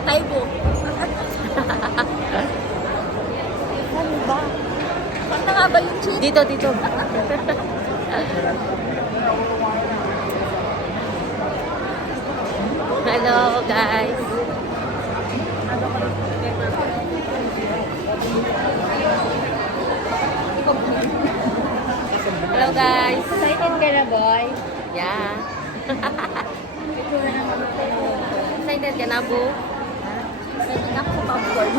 Taibo. Ano ba? Saan na nga ba yung cheese? Dito, dito. Hello, guys. Hello, guys. Excited ka na, boy? Yeah. Excited ka na, Bu? Excited ako sa popcorn.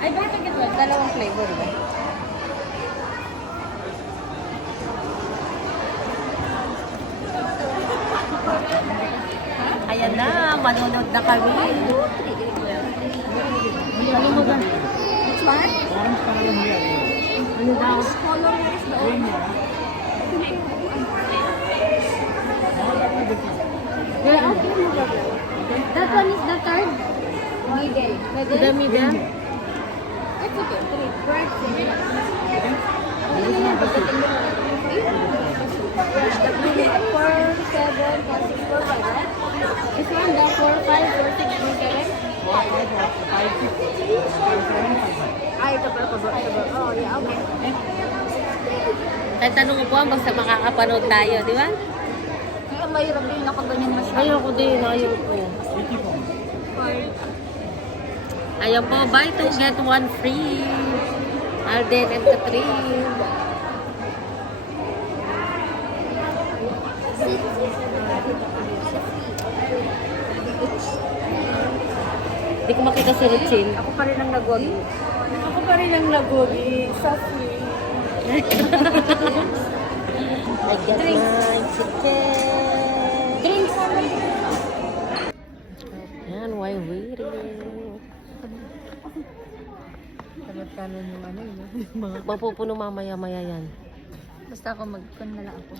Ay, bakit ito? Dalawang flavor ba? Ayan na, manunod na kami. Ano mo ba? Which one? Ano daw? Color is the orange. That one is the third. Middle. The middle? It's okay. Three. Correct. The blue 4, 7, 1, 6, 4, 5, right? This one, the 4, 5, 4, 6, 4, 7. Ah, ito pa. Oh, yeah, okay. Kahit tanong mo po, basta makakapanood tayo, di ba? Kaya mahirap din nakaganyan masyado. Ayoko din, ayoko. Ayan po, buy 2 get 1 free. Alden and Catherine. Hindi ko makita si Richin. Ako pa rin ang nagwagi. Ako pa rin ang lagogi. Softly. I got my chicken. Drinks. Yan, why waiting? Kanon yung ano yun. Mapupuno mamaya-maya yan. Basta ako mag-con na lang ako.